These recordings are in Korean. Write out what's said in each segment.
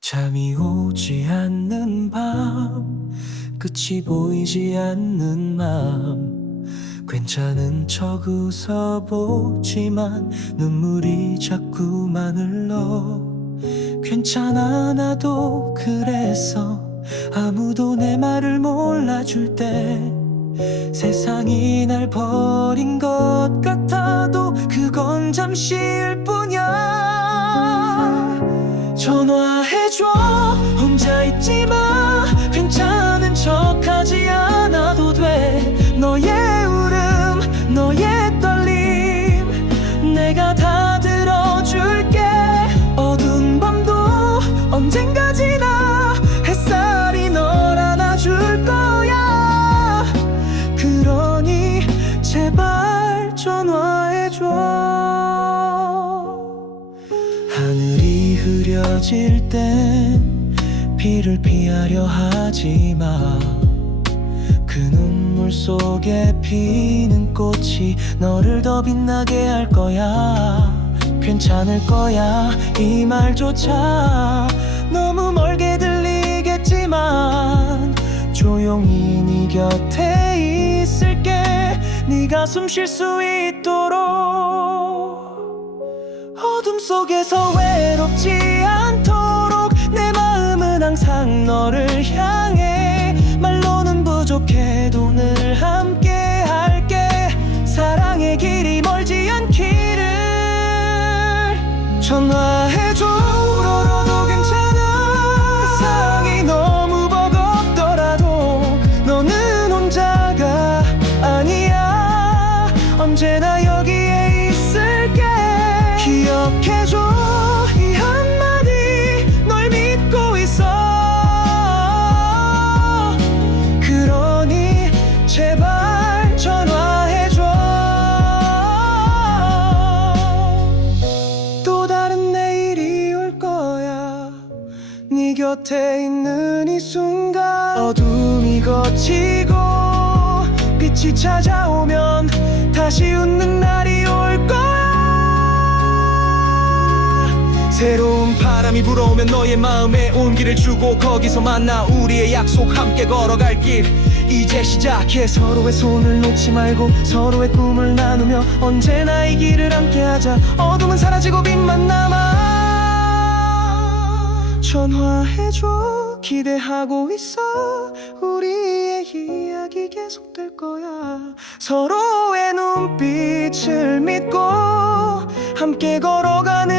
잠이 오지 않는 밤 끝이 보이지 않는 맘 괜찮은 척 웃어보지만 눈물이 자꾸만 흘러. 괜찮아 나도 그래서 아무도 내 말을 몰라줄 때 세상이 날 버린 것 같아도 그건 잠시일 뿐이야 전화해줘. 혼자 있지 마. 괜찮은 척하지 않아도 돼. 너의 울음 너의 떨림. 내가 다 들어줄게. 어두운 밤도 언젠가 흐려질 땐 비를 피하려 하지 마. 그 눈물 속에 피는 꽃이 너를 더 빛나게 할 거야. 괜찮을 거야. 이 말조차 너무 멀게 들리겠지만 조용히 네 곁에 있을게. 네가 숨 쉴 수 있도록. 어둠 속에서 외롭지 않도록 내 마음은 항상 너를 향해. 말로는 부족해도 늘 함께 할게. 사랑의 길이 멀지 않기를. 전화해줘. 울어도 곁에 있는 이 순간 어둠이 걷히고 빛이 찾아오면 다시 웃는 날이 올 거야. 새로운 바람이 불어오면 너의 마음에 온기를 주고 거기서 만나 우리의 약속 함께 걸어갈 길. 이제 시작해 서로의 손을 놓지 말고 서로의 꿈을 나누며 언제나 이 길을 함께 하자. 어둠은 사라지고 빛만 남아 전화해줘. 기대하고 있어. 우리의 이야기 계속될 거야. 서로의 눈빛을 믿고 함께 걸어가는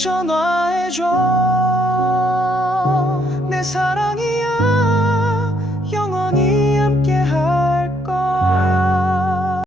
전화해줘. 내 사랑